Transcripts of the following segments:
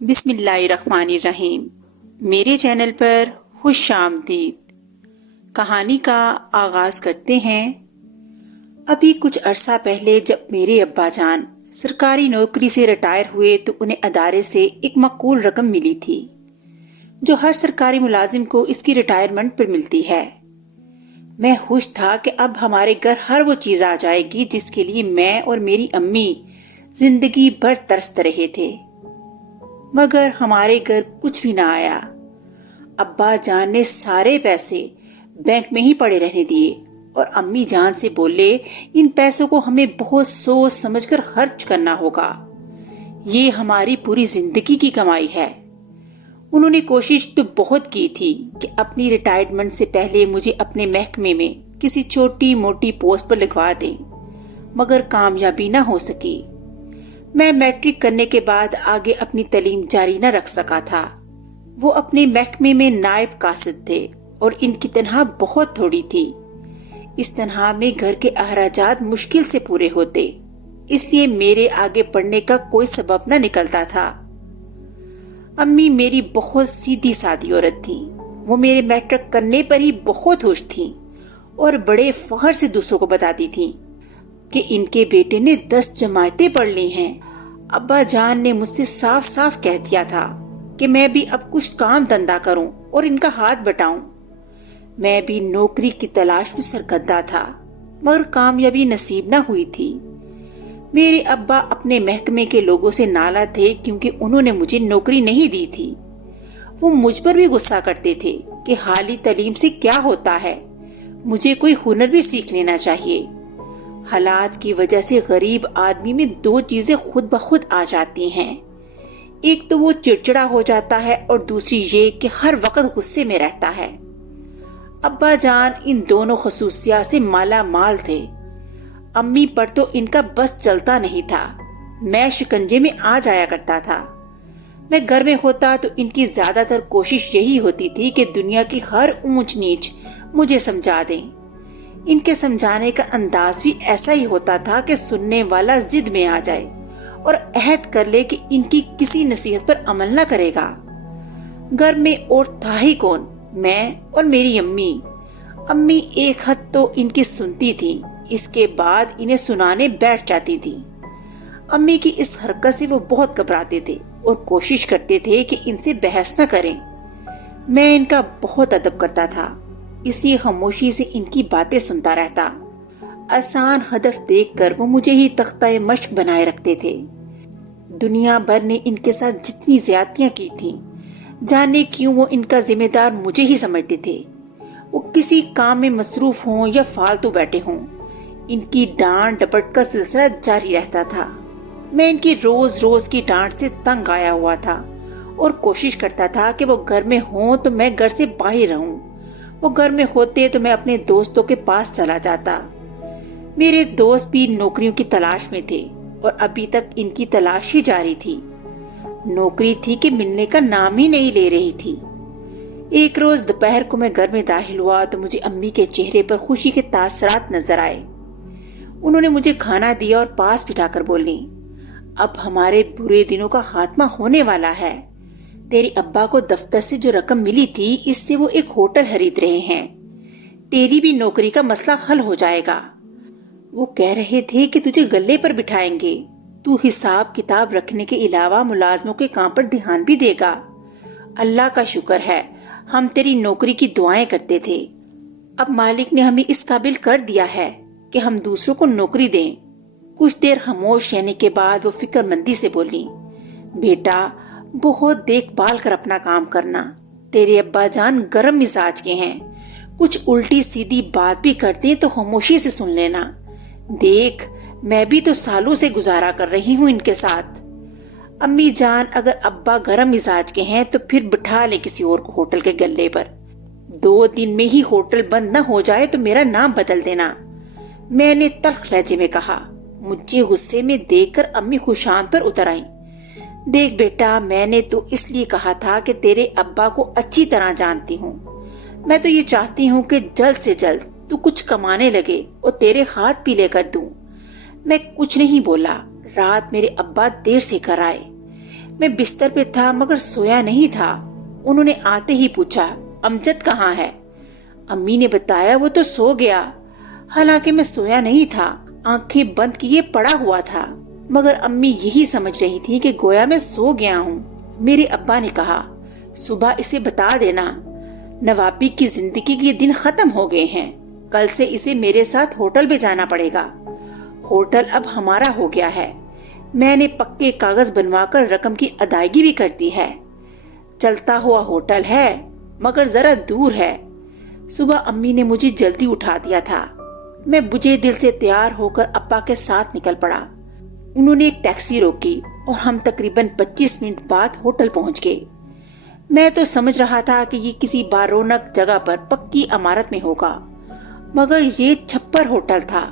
بسم اللہ الرحمن الرحیم۔ میرے چینل پر خوش آمدید۔ کہانی کا آغاز کرتے ہیں۔ ابھی کچھ عرصہ پہلے جب میرے ابا جان سرکاری نوکری سے ریٹائر ہوئے تو انہیں ادارے سے ایک معقول رقم ملی تھی جو ہر سرکاری ملازم کو اس کی ریٹائرمنٹ پر ملتی ہے۔ میں خوش تھا کہ اب ہمارے گھر ہر وہ چیز آ جائے گی جس کے لیے میں اور میری امی زندگی بھر ترستے رہے تھے، مگر ہمارے گھر کچھ بھی نہ آیا۔ ابا جان نے سارے پیسے بینک میں ہی پڑے رہنے دیے اور امی جان سے بولے ان پیسوں کو ہمیں بہت سوچ سمجھ کر خرچ کرنا ہوگا، یہ ہماری پوری زندگی کی کمائی ہے۔ انہوں نے کوشش تو بہت کی تھی کہ اپنی ریٹائرمنٹ سے پہلے مجھے اپنے محکمے میں کسی چھوٹی موٹی پوسٹ پر لگوا دیں، مگر کامیابی نہ ہو سکی۔ میں میٹرک کرنے کے بعد آگے اپنی تعلیم جاری نہ رکھ سکا تھا۔ وہ اپنے محکمے میں نائب قاصد تھے اور ان کی تنخواہ بہت تھوڑی تھی۔ اس تنخواہ میں گھر کے اخراجات مشکل سے پورے ہوتے، اس لیے میرے آگے پڑھنے کا کوئی سبب نہ نکلتا تھا۔ امی میری بہت سیدھی سادی عورت تھی۔ وہ میرے میٹرک کرنے پر ہی بہت خوش تھیں اور بڑے فخر سے دوسروں کو بتاتی تھیں کہ ان کے بیٹے نے 10 جماعتیں پڑھ لی ہیں۔ ابا جان نے مجھ سے صاف صاف کہہ دیا تھا کہ میں بھی اب کچھ کام دھندا کروں اور ان کا ہاتھ بٹاؤں۔ میں بھی نوکری کی تلاش میں سرگردہ تھا، مگر کامیابی نصیب نہ ہوئی تھی۔ میرے ابا اپنے محکمے کے لوگوں سے نالا تھے کیونکہ انہوں نے مجھے نوکری نہیں دی تھی۔ وہ مجھ پر بھی غصہ کرتے تھے کہ حالی تعلیم سے کیا ہوتا ہے، مجھے کوئی ہنر بھی سیکھ لینا چاہیے۔ حالات کی وجہ سے غریب آدمی میں 2 چیزیں خود بخود آ جاتی ہیں، ایک تو وہ چڑچڑا ہو جاتا ہے اور دوسری یہ کہ ہر وقت غصے میں رہتا ہے۔ ابا جان ان دونوں خصوصیات سے مالا مال تھے۔ امی پر تو ان کا بس چلتا نہیں تھا، میں شکنجے میں آ جایا کرتا تھا۔ میں گھر میں ہوتا تو ان کی زیادہ تر کوشش یہی ہوتی تھی کہ دنیا کی ہر اونچ نیچ مجھے سمجھا دیں۔ ان کے سمجھانے کا انداز بھی ایسا ہی ہوتا تھا کہ سننے والا ضد میں آ جائے اور عہد کر لے کہ ان کی کسی نصیحت پر عمل نہ کرے گا۔ گھر میں اور تھا ہی کون، میں اور میری امی۔ امی ایک حد تو ان کی سنتی تھی، اس کے بعد انہیں سنانے بیٹھ جاتی تھی۔ امی کی اس حرکت سے وہ بہت گھبراتے تھے اور کوشش کرتے تھے کہ ان سے بحث نہ کریں۔ میں ان کا بہت ادب کرتا تھا، اس لیے خاموشی سے ان کی باتیں سنتا رہتا۔ آسان ہدف دیکھ کر وہ مجھے ہی تختہ مشق بنائے رکھتے تھے۔ دنیا بھر نے ان کے ساتھ جتنی زیادتیاں کی تھیں، جانے کیوں وہ ان کا ذمہ دار مجھے ہی سمجھتے تھے۔ وہ کسی کام میں مصروف ہوں یا فالتو بیٹھے ہوں، ان کی ڈانٹ ڈپٹ کا سلسلہ جاری رہتا تھا۔ میں ان کی روز روز کی ڈانٹ سے تنگ آیا ہوا تھا اور کوشش کرتا تھا کہ وہ گھر میں ہوں تو میں گھر سے باہر رہوں، وہ گھر میں ہوتے تو میں اپنے دوستوں کے پاس چلا جاتا۔ میرے دوست بھی نوکریوں کی تلاش میں تھے اور ابھی تک ان کی تلاش ہی جاری تھی۔ نوکری تھی کہ ملنے کا نام ہی نہیں لے رہی تھی۔ ایک روز دوپہر کو میں گھر میں داخل ہوا تو مجھے امی کے چہرے پر خوشی کے تاثرات نظر آئے۔ انہوں نے مجھے کھانا دیا اور پاس بٹھا کر بولی، اب ہمارے برے دنوں کا خاتمہ ہونے والا ہے۔ تیرے ابا کو دفتر سے جو رقم ملی تھی اس سے وہ ایک ہوٹل خرید رہے ہیں، تیری بھی نوکری کا مسئلہ حل ہو جائے گا۔ وہ کہہ رہے تھے کہ تجھے گلے پر بٹھائیں گے، تو حساب کتاب رکھنے کے علاوہ ملازموں کے کام پر دھیان بھی دے گا۔ اللہ کا شکر ہے ہم تیری نوکری کی دعائیں کرتے تھے، اب مالک نے ہمیں اس قابل کر دیا ہے کہ ہم دوسروں کو نوکری دیں۔ کچھ دیر خاموش رہنے کے بعد وہ فکر مندی سے بولی، بیٹا بہت دیکھ بھال کر اپنا کام کرنا، تیرے ابا جان گرم مزاج کے ہیں، کچھ الٹی سیدھی بات بھی کرتے تو خاموشی سے سن لینا، دیکھ میں بھی تو سالوں سے گزارا کر رہی ہوں ان کے ساتھ۔ امی جان اگر ابا گرم مزاج کے ہیں تو پھر بٹھا لے کسی اور کو ہوٹل کے گلے پر، 2 دن میں ہی ہوٹل بند نہ ہو جائے تو میرا نام بدل دینا، میں نے تلخ لہجے میں کہا۔ مجھے غصے میں دیکھ کر امی خوشان پر اتر آئیں۔ دیکھ بیٹا میں نے تو اس لیے کہا تھا کہ تیرے ابا کو اچھی طرح جانتی ہوں، میں تو یہ چاہتی ہوں کہ جلد سے جلد تو کچھ کمانے لگے اور تیرے ہاتھ پیلے کر دوں۔ میں کچھ نہیں بولا۔ رات میرے ابا دیر سے گھر آئے، मैं बिस्तर पे था मगर सोया नहीं था। उन्होंने आते ही पूछा, अमजद कहाँ है? अम्मी ने बताया वो तो सो गया। हालांकि मैं सोया नहीं था, आंखें बंद किए पड़ा हुआ था, मगर अम्मी यही समझ रही थी कि गोया मैं सो गया हूँ। मेरे अब्बा ने कहा, सुबह इसे बता देना, नवाबी की जिंदगी के दिन खत्म हो गए हैं, कल से इसे मेरे साथ होटल में जाना पड़ेगा। होटल अब हमारा हो गया है, मैंने पक्के कागज बनवाकर रकम की अदायगी भी कर दी है। चलता हुआ होटल है मगर जरा दूर है। सुबह अम्मी ने मुझे जल्दी उठा दिया था। मैं बुझे दिल से तैयार होकर अब्बा के साथ निकल पड़ा। उन्होंने एक टैक्सी रोकी और हम तकरीबन 25 मिनट बाद होटल पहुंच गए। मैं तो समझ रहा था कि ये किसी बारौनक जगह पर पक्की इमारत में होगा, मगर ये छप्पर होटल था।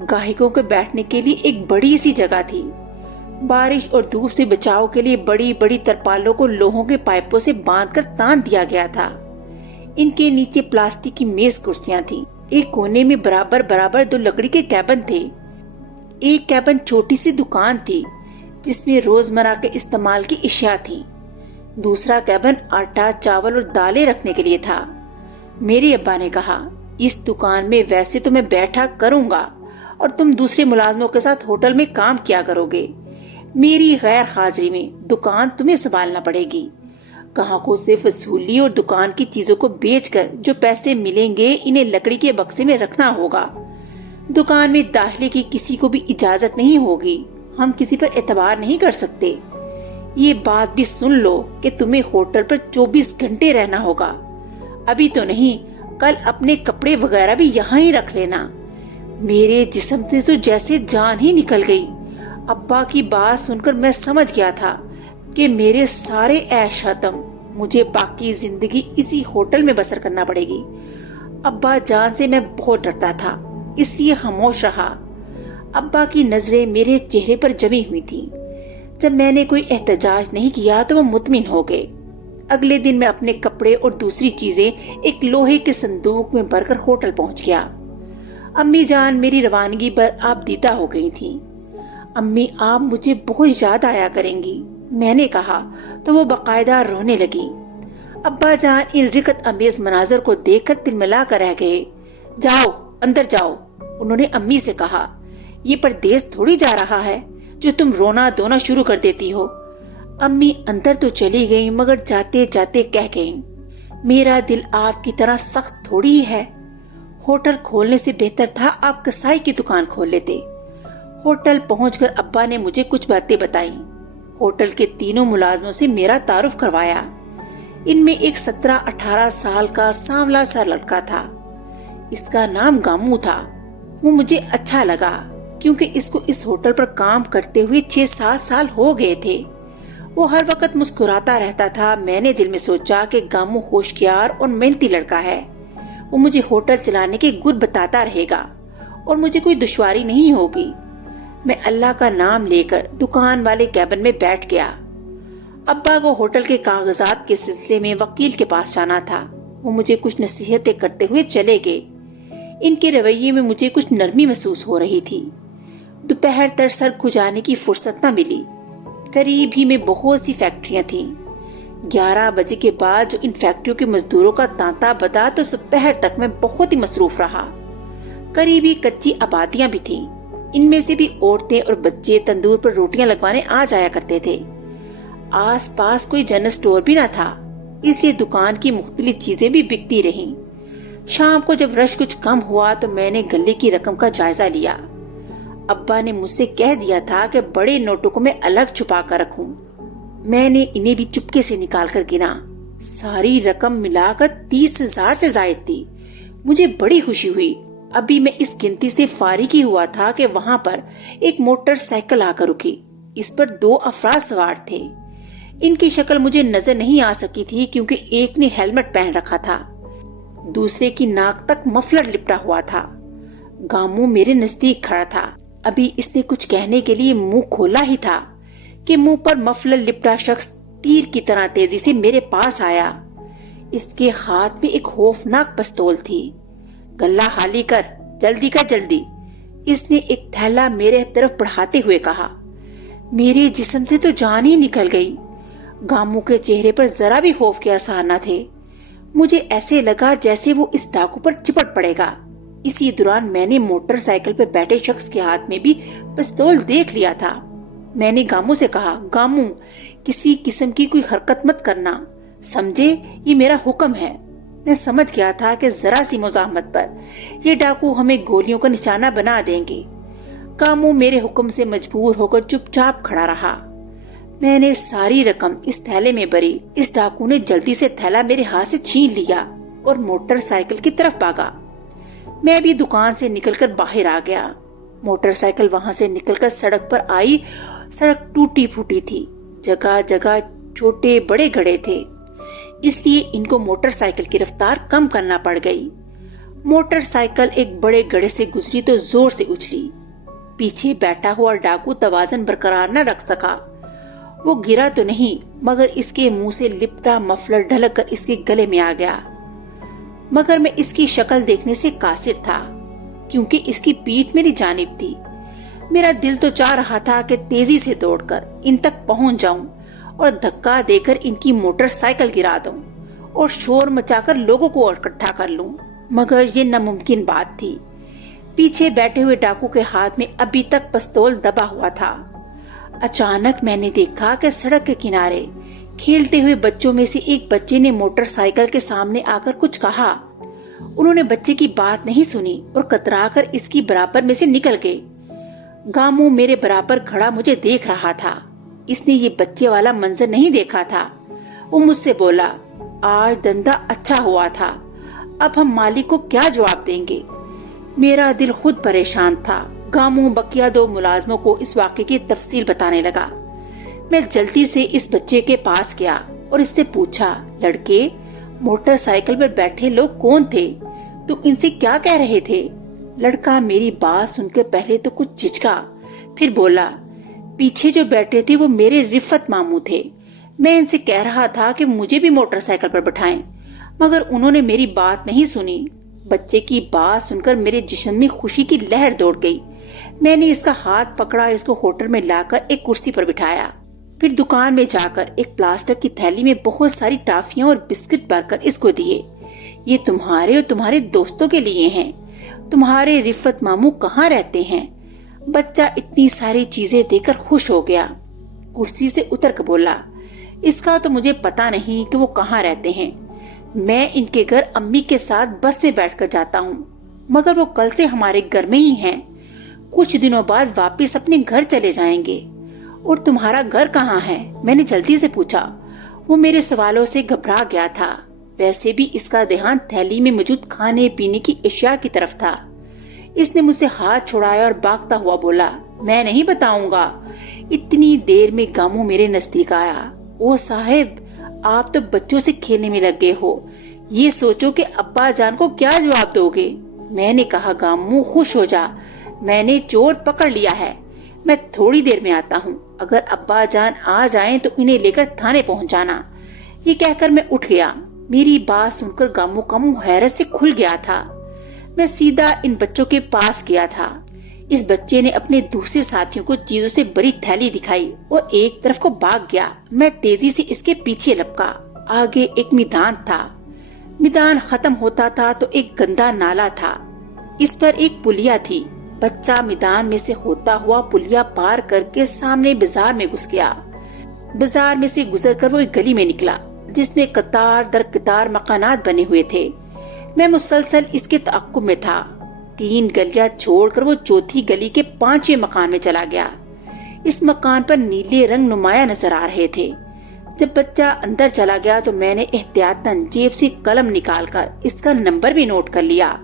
गाहकों के बैठने के लिए एक बड़ी सी जगह थी। बारिश और धूप से बचाव के लिए बड़ी बड़ी तरपालों को लोहों के पाइपों से बांधकर तान दिया गया था। इनके नीचे प्लास्टिक की मेज कुर्सियां थी। एक कोने में बराबर बराबर 2 लकड़ी के कैबिन थे। एक कैबिन छोटी सी दुकान थी जिसमें रोजमर्रा के इस्तेमाल की अशिया थी। दूसरा कैबिन आटा, चावल और दालें रखने के लिए था। मेरे अब्बा ने कहा, इस दुकान में वैसे तो मैं बैठा करूंगा और तुम दूसरे मुलाजमों के साथ होटल में काम किया करोगे। मेरी गैर हाजिरी में दुकान तुम्हें संभालना पड़ेगी। ग्राहकों से वसूली और दुकान की चीजों को बेचकर जो पैसे मिलेंगे इन्हें लकड़ी के बक्से में रखना होगा। दुकान में दाखिले की किसी को भी इजाजत नहीं होगी। हम किसी पर एतबार नहीं कर सकते। ये बात भी सुन लो कि तुम्हें होटल पर 24 घंटे रहना होगा। अभी तो नहीं, कल अपने कपड़े वगैरह भी यहाँ ही रख लेना। मेरे जिस्म से तो जैसे जान ही निकल गई। अब्बा की बात सुनकर मैं समझ गया था कि मेरे सारे ऐश खत्म। मुझे बाकी जिंदगी इसी होटल में बसर करना पड़ेगी। अब्बा जान से मैं बहुत डरता था, इसलिए खामोश रहा। अब्बा की नजरें मेरे चेहरे पर जमी हुई थी। जब मैंने कोई एहतजाज नहीं किया तो वो मुतमिन हो गए। अगले दिन मैं अपने कपड़े और दूसरी चीजें एक लोहे के संदूक में भरकर होटल पहुंच गया। अम्मी जान मेरी रवानगी पर आबदीदा हो गई थी। अम्मी, आप मुझे बहुत याद आया करेंगी, मैंने कहा तो वो बाकायदा रोने लगी। अब्बा जान इन रिकत अमेज मनाजर को देखकर तिलमिला कर रह गए। जाओ अंदर जाओ, उन्होंने अम्मी से कहा। ये परदेस थोड़ी जा रहा है जो तुम रोना धोना शुरू कर देती हो। अम्मी अंदर तो चली गई मगर जाते जाते कह गईं, मेरा दिल आपकी तरह सख्त थोड़ी ही है। होटल खोलने से बेहतर था आप कसाई की दुकान खोल लेते। होटल पहुंचकर अब्बा ने मुझे कुछ बातें बताई। होटल के तीनों मुलाजमों से मेरा तारुफ करवाया। इनमें एक 17-18 साल का सांवला सा लड़का था। इसका नाम गामू था। वो मुझे अच्छा लगा क्योंकि इसको इस होटल पर काम करते हुए 6-7 साल हो गए थे। वो हर वक्त मुस्कुराता रहता था। मैंने दिल में सोचा कि गामू होशियार और मेहनती लड़का है। वो मुझे होटल चलाने के गुर बताता रहेगा और मुझे कोई दुश्वारी नहीं होगी। मैं अल्लाह का नाम लेकर दुकान वाले कैबिन में बैठ गया। अब्बा को होटल के कागजात के सिलसिले में वकील के पास जाना था। वो मुझे कुछ नसीहतें करते हुए चले गए। इनके रवैये में मुझे कुछ नरमी महसूस हो रही थी। दोपहर तक सर खुजाने की फुर्सत न मिली। करीब ही में बहुत सी फैक्ट्रियां थीं। 11 बजे के बाद जो इन फैक्ट्रियों के मजदूरों का तांता बता तो दोपहर तक मैं बहुत ही मसरूफ रहा। करीबी कच्ची आबादियां भी थीं। इनमें से भी औरतें और बच्चे तंदूर पर रोटियां लगवाने आ जाया करते थे। आस पास कोई जनरल स्टोर भी न था, इसलिए दुकान की मुख्तलिफ चीजें भी बिकती रहीं। शाम को जब रश कुछ कम हुआ तो मैंने गले की रकम का जायजा लिया। अब्बा ने मुझसे कह दिया था कि बड़े नोटों को मैं अलग छुपा कर रखूं। मैंने इन्हें भी चुपके से निकाल कर गिना। सारी रकम मिलाकर 30,000 से जायद थी। मुझे बड़ी खुशी हुई। अभी मैं इस गिनती से फारिग ही हुआ था कि वहां पर एक मोटरसाइकिल आकर रुकी। इस पर 2 अफराद सवार थे। इनकी शक्ल मुझे नजर नहीं आ सकी थी क्योंकि एक ने हेलमेट पहन रखा था, दूसरे की नाक तक मफलर लिपटा हुआ था। गामू मेरे नजदीक खड़ा था। अभी इसने कुछ कहने के लिए मुंह खोला ही था कि मुंह पर मफलर लिपटा शख्स तीर की तरह तेजी से मेरे पास आया। इसके हाथ में एक खौफनाक पिस्तौल थी। गल्ला हाली कर जल्दी। इसने एक थैला मेरे तरफ बढ़ाते हुए कहा। मेरे जिस्म से तो जान ही निकल गई। गामू के चेहरे पर जरा भी खौफ के आसार न थे। मुझे ऐसे लगा जैसे वो इस डाकू पर चिपट पड़ेगा। इसी दौरान मैंने मोटरसाइकिल पर बैठे शख्स के हाथ में भी पिस्तौल देख लिया था। मैंने गामू से कहा, गामू, किसी किस्म की कोई हरकत मत करना, समझे, ये मेरा हुक्म है। मैं समझ गया था कि जरा सी मुजाहमत पर ये डाकू हमें गोलियों का निशाना बना देंगे। गामू मेरे हुक्म से मजबूर होकर चुपचाप खड़ा रहा। मैंने सारी रकम इस थैले में भरी। इस डाकू ने जल्दी से थैला मेरे हाथ से छीन लिया और मोटरसाइकिल की तरफ भागा। मैं भी दुकान से निकलकर बाहर आ गया। मोटरसाइकिल वहां से निकलकर सड़क पर आई। सड़क टूटी फूटी थी, जगह जगह छोटे बड़े गड्ढे थे, इसलिए इनको मोटरसाइकिल की रफ्तार कम करना पड़ गई। मोटरसाइकिल एक बड़े गड्ढे से गुजरी तो जोर से उछली। पीछे बैठा हुआ डाकू तवाज़ुन बरकरार न रख सका। वो गिरा तो नहीं, मगर इसके मुंह से लिपटा मफलर ढलक कर इसके गले में आ गया। मगर मैं इसकी शक्ल देखने से कासिर था, क्योंकि इसकी पीठ मेरी जानिब थी। मेरा दिल तो चाह रहा था कि तेजी से दौड़कर इन तक पहुंच जाऊं और धक्का देकर इनकी मोटरसाइकिल गिरा दूं और शोर मचाकर लोगों को इकट्ठा कर लूं, मगर ये नामुमकिन बात थी। पीछे बैठे हुए डाकू के हाथ में अभी तक पिस्तौल दबा हुआ था। अचानक मैंने देखा कि सड़क के किनारे खेलते हुए बच्चों में से एक बच्चे ने मोटरसाइकिल के सामने आकर कुछ कहा। उन्होंने बच्चे की बात नहीं सुनी और कतराकर इसकी बराबर में से निकल गए। गामू मेरे बराबर खड़ा मुझे देख रहा था। इसने ये बच्चे वाला मंजर नहीं देखा था। वो मुझसे बोला, आज धंधा अच्छा हुआ था, अब हम मालिक को क्या जवाब देंगे। मेरा दिल खुद परेशान था। गामू बकिया दो मुलाजमों को इस वाक़े की तफसील बताने लगा। मैं जल्दी से इस बच्चे के पास गया और इससे पूछा, लड़के, मोटरसाइकिल पर बैठे लोग कौन थे? तुम इनसे क्या कह रहे थे? लड़का मेरी बात सुनकर पहले तो कुछ झिझका, फिर बोला, पीछे जो बैठे थे वो मेरे रिफत मामू थे। मैं इनसे कह रहा था कि मुझे भी मोटरसाइकिल पर बैठाएं, मगर उन्होंने मेरी बात नहीं सुनी। बच्चे की बात सुनकर मेरे जिस्म में खुशी की लहर दौड़ गई। मैंने इसका हाथ पकड़ा और इसको होटल में लाकर एक कुर्सी पर बिठाया। फिर दुकान में जाकर एक प्लास्टिक की थैली में बहुत सारी टॉफियां और बिस्किट भरकर इसको दिए। ये तुम्हारे और तुम्हारे दोस्तों के लिए हैं। तुम्हारे रिफत मामू कहाँ रहते हैं? बच्चा इतनी सारी चीजें देकर खुश हो गया। कुर्सी से उतर कर बोला, इसका तो मुझे पता नहीं कि वो कहाँ रहते हैं। मैं इनके घर अम्मी के साथ बस में बैठकर जाता हूँ, मगर वो कल से हमारे घर में ही हैं। कुछ दिनों बाद वापस अपने घर चले जाएंगे। और तुम्हारा घर कहाँ है? मैंने जल्दी से पूछा। वो मेरे सवालों से घबरा गया था। वैसे भी इसका ध्यान थैली में मौजूद खाने पीने की अशिया की तरफ था। इसने मुझसे हाथ छुड़ाया और भागता हुआ बोला, मैं नहीं बताऊंगा। इतनी देर में गामू मेरे नजदीक आया। ओ साहिब, आप तो बच्चों से खेलने में लग गए हो। ये सोचो कि अब्बा जान को क्या जवाब दोगे। मैंने कहा, गामू खुश हो जा, मैंने चोर पकड़ लिया है। मैं थोड़ी देर में आता हूँ। अगर अब्बा जान आ जाएं तो इन्हें लेकर थाने पहुँचाना। ये कहकर मैं उठ गया। मेरी बात सुनकर गामू का मुंह हैरत से खुल गया था। मैं सीधा इन बच्चों के पास गया था। इस बच्चे ने अपने दूसरे साथियों को चीजों से बड़ी थैली दिखाई और एक तरफ को भाग गया। मैं तेजी से इसके पीछे लपका। आगे एक मैदान था। मैदान खत्म होता था तो एक गंदा नाला था। इस पर एक पुलिया थी। बच्चा मैदान में से होता हुआ पुलिया पार करके सामने बाजार में घुस गया। बाजार में से गुजरकर वो एक गली में निकला जिसमें कतार दर कतार मकानात बने हुए थे। मैं मुसलसल इसके तअक्कुब में था। 3 गलियां छोड़कर वो चौथी गली के 5वें मकान में चला गया। इस मकान पर नीले रंग नुमाया नजर आ रहे थे। जब बच्चा अंदर चला गया तो मैंने एहतियातन जेब से कलम निकालकर इसका नंबर भी नोट कर लिया।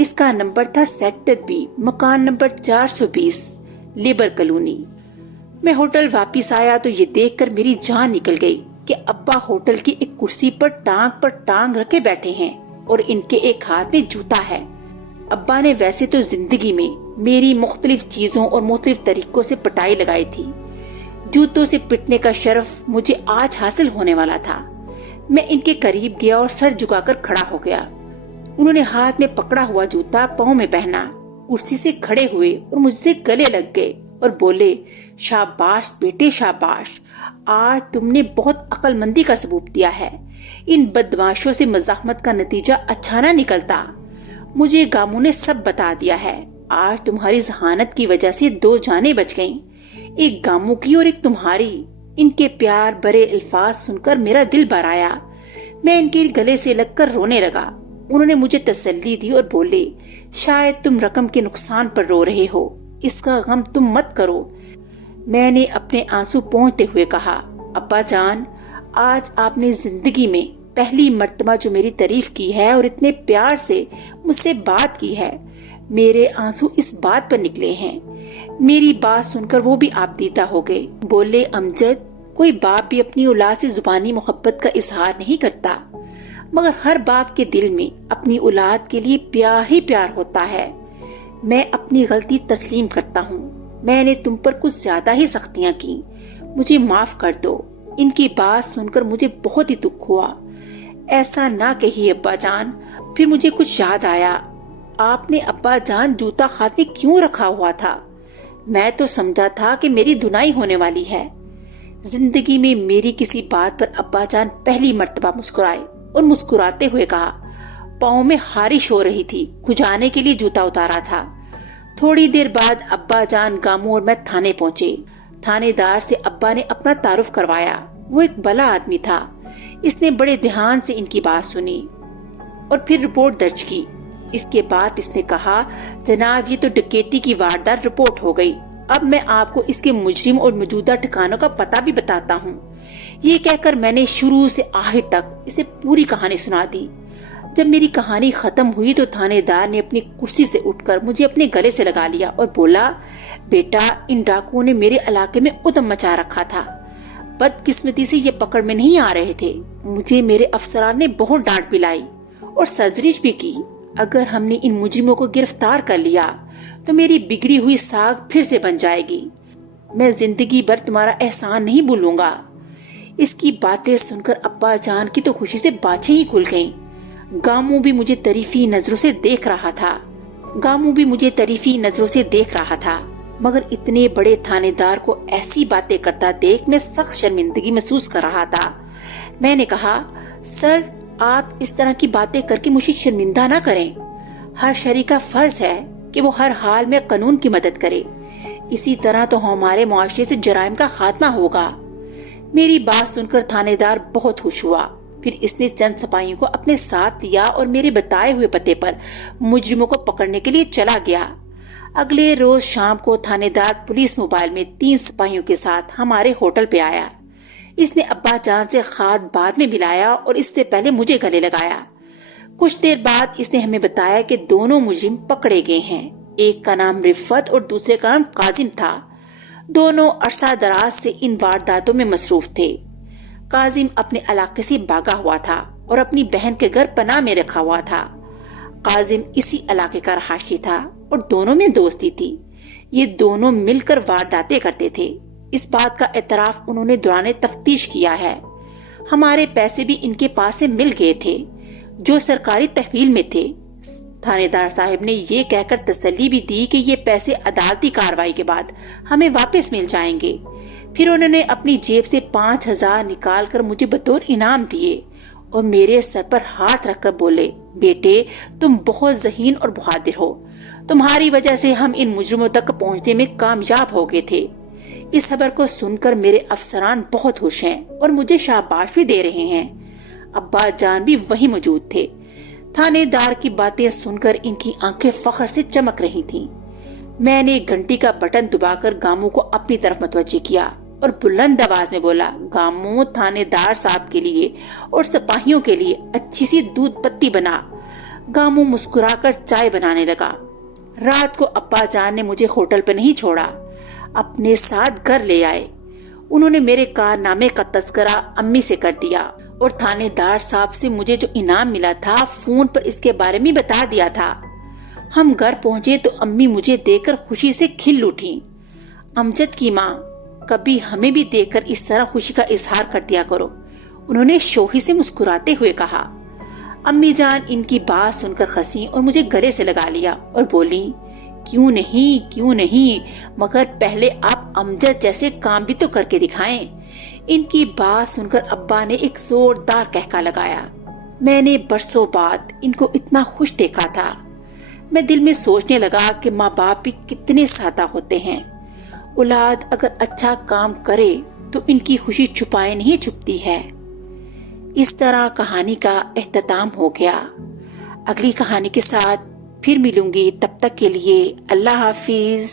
इसका नंबर था सेक्टर बी, मकान नंबर 420, लेबर कॉलोनी। मैं होटल वापस आया तो ये देखकर मेरी जान निकल गई कि अब्बा होटल की एक कुर्सी पर टांग रखे बैठे हैं और इनके एक हाथ में जूता है। अब्बा ने वैसे तो जिंदगी में मेरी मुख्तलिफ चीजों और मुख्तलिफ तरीकों से पिटाई लगाई थी। जूतों से पिटने का शर्फ मुझे आज हासिल होने वाला था। मैं इनके करीब गया और सर झुकाकर खड़ा हो गया। उन्होंने हाथ में पकड़ा हुआ जूता पाँव में पहना, कुर्सी से खड़े हुए और मुझसे गले लग गए اور بولے، شاباش بیٹے شاباش، آج تم نے بہت عقل مندی کا ثبوت دیا ہے۔ ان بدماشوں سے مزاحمت کا نتیجہ اچھا نہ نکلتا۔ مجھے گامو نے سب بتا دیا ہے۔ آج تمہاری ذہانت کی وجہ سے 2 جانیں بچ گئیں، ایک گامو کی اور ایک تمہاری۔ ان کے پیار برے الفاظ سن کر میرا دل بھر آیا۔ میں ان کے گلے سے لگ کر رونے لگا۔ انہوں نے مجھے تسلی دی اور بولے، شاید تم رقم کے نقصان پر رو رہے ہو، اس کا غم تم مت کرو۔ میں نے اپنے آنسو پونچھتے ہوئے کہا، ابا جان، آج آپ نے زندگی میں پہلی مرتبہ جو میری تعریف کی ہے اور اتنے پیار سے مجھ سے بات کی ہے، میرے آنسو اس بات پر نکلے ہیں۔ میری بات سن کر وہ بھی آپ دیدہ ہو گئے۔ بولے، امجد، کوئی باپ بھی اپنی اولاد سے زبانی محبت کا اظہار نہیں کرتا، مگر ہر باپ کے دل میں اپنی اولاد کے لیے پیار ہی پیار ہوتا ہے۔ میں اپنی غلطی تسلیم کرتا ہوں، میں نے تم پر کچھ زیادہ ہی سختیاں کی، مجھے معاف کر دو۔ ان کی بات سن کر مجھے بہت ہی دکھ ہوا۔ ایسا نہ کہیے ابا جان۔ پھر مجھے کچھ یاد آیا، آپ نے ابا جان جوتا خانے کیوں رکھا ہوا تھا؟ میں تو سمجھا تھا کہ میری دھنائی ہونے والی ہے۔ زندگی میں میری کسی بات پر ابا جان پہلی مرتبہ مسکرائے اور مسکراتے ہوئے کہا، پاؤں میں خارش ہو رہی تھی، کھجانے کے لیے جوتا اتارا تھا۔ تھوڑی دیر بعد ابا جان، گامو اور میں تھانے پہنچے۔ تھانے دار سے ابا نے اپنا تعارف کروایا۔ وہ ایک بھلا آدمی تھا۔ اس نے بڑے دھیان سے ان کی بات سنی اور پھر رپورٹ درج کی۔ اس کے بعد اس نے کہا، جناب، یہ تو ڈکیتی کی واردات رپورٹ ہو گئی، اب میں آپ کو اس کے مجرم اور موجودہ ٹھکانوں کا پتہ بھی بتاتا ہوں۔ یہ کہہ کر میں نے شروع سے آخر تک اسے پوری کہانی سنا دی۔ جب میری کہانی ختم ہوئی تو تھانے دار نے اپنی کرسی سے اٹھ کر مجھے اپنے گلے سے لگا لیا اور بولا، بیٹا، ان ڈاکوؤں نے میرے علاقے میں ادم مچا رکھا تھا، بدقسمتی سے یہ پکڑ میں نہیں آ رہے تھے۔ مجھے میرے افسران نے بہت ڈانٹ پلائی اور سرزنش بھی کی۔ اگر ہم نے ان مجرموں کو گرفتار کر لیا تو میری بگڑی ہوئی ساکھ پھر سے بن جائے گی۔ میں زندگی بھر تمہارا احسان نہیں بھولوں گا۔ اس کی باتیں سن کر ابا جان کی تو خوشی سے باچھیں ہی کھل گئیں۔ گامو بھی مجھے طریفی نظروں سے دیکھ رہا تھا، مگر اتنے بڑے تھانے دار کو ایسی باتیں کرتا دیکھ میں سخت شرمندگی محسوس کر رہا تھا۔ میں نے کہا، سر، آپ اس طرح کی باتیں کر کے مجھے شرمندہ نہ کریں۔ ہر شہری کا فرض ہے کہ وہ ہر حال میں قانون کی مدد کرے، اسی طرح تو ہمارے معاشرے سے جرائم کا خاتمہ ہوگا۔ میری بات سن کر تھانے دار بہت خوش ہوا۔ پھر اس نے چند سپاہیوں کو اپنے ساتھ لیا اور میرے بتائے ہوئے پتے پر مجرموں کو پکڑنے کے لیے چلا گیا۔ اگلے روز شام کو تھانے دار پولیس موبائل میں 3 سپاہیوں کے ساتھ ہمارے ہوٹل پہ آیا۔ اس نے ابا جان سے خط بعد میں ملایا اور اس سے پہلے مجھے گلے لگایا۔ کچھ دیر بعد اس نے ہمیں بتایا کہ دونوں مجرم پکڑے گئے ہیں۔ ایک کا نام رفت اور دوسرے کا نام کاظم تھا۔ دونوں عرصہ دراز سے ان وارداتوں میں مصروف تھے۔ کاظم اپنے علاقے سے بھاگا ہوا تھا اور اپنی بہن کے گھر پناہ میں رکھا ہوا تھا۔ کاظم اسی علاقے کا رہائشی تھا اور دونوں میں دوستی تھی۔ یہ دونوں مل کر وارداتیں کرتے تھے۔ اس بات کا اعتراف انہوں نے دوران تفتیش کیا ہے۔ ہمارے پیسے بھی ان کے پاس سے مل گئے تھے جو سرکاری تحویل میں تھے۔ تھانے دار صاحب نے یہ کہہ کر تسلی بھی دی کہ یہ پیسے عدالتی کارروائی کے بعد ہمیں واپس مل جائیں گے۔ پھر انہوں نے اپنی جیب سے 5,000 نکال کر مجھے بطور انعام دیے اور میرے سر پر ہاتھ رکھ کر بولے، بیٹے، تم بہت ذہین اور بہادر ہو، تمہاری وجہ سے ہم ان مجرموں تک پہنچنے میں کامیاب ہو گئے تھے۔ اس خبر کو سن کر میرے افسران بہت خوش ہیں اور مجھے شاباش بھی دے رہے ہیں۔ ابا جان بھی وہی موجود تھے۔ تھانے دار کی باتیں سن کر ان کی آنکھیں فخر سے چمک رہی تھیں۔ میں نے گھنٹی کا بٹن دبا کر گامو کو اپنی طرف متوجہ کیا اور بلند آواز میں بولا، گامو، تھانے دار صاحب کے لیے اور سپاہیوں کے لیے اچھی سی دودھ پتی بنا۔ گامو مسکرا کر چائے بنانے لگا۔ رات کو ابا جان نے مجھے ہوٹل پہ نہیں چھوڑا، اپنے ساتھ گھر لے آئے۔ انہوں نے میرے کارنامے کا تذکرہ امی سے کر دیا اور تھانے دار صاحب سے مجھے جو انعام ملا تھا فون پر اس کے بارے میں بتا دیا تھا۔ ہم گھر پہنچے تو امی مجھے دیکھ کر خوشی سے کھل اٹھی۔ امجد کی ماں، کبھی ہمیں بھی دیکھ کر اس طرح خوشی کا اظہار کر دیا کرو، انہوں نے شوخی سے مسکراتے ہوئے کہا۔ امی جان ان کی بات سن کر ہنسی اور مجھے گلے سے لگا لیا اور بولی، क्यों नहीं, मगर पहले आप अमजद जैसे काम भी तो करके दिखाएं। इनकी बात सुनकर अब्बा ने एक जोरदार कहका लगाया। मैंने बरसों बाद इनको इतना खुश देखा था। मैं दिल में सोचने लगा कि माँ बाप भी कितने सादा होते हैं। औलाद अगर अच्छा काम करे तो इनकी खुशी छुपाए नहीं छुपती है। इस तरह कहानी का इख्तिताम हो गया। अगली कहानी के साथ फिर मिलूंगी, तब तक के लिए अल्लाह हाफिज।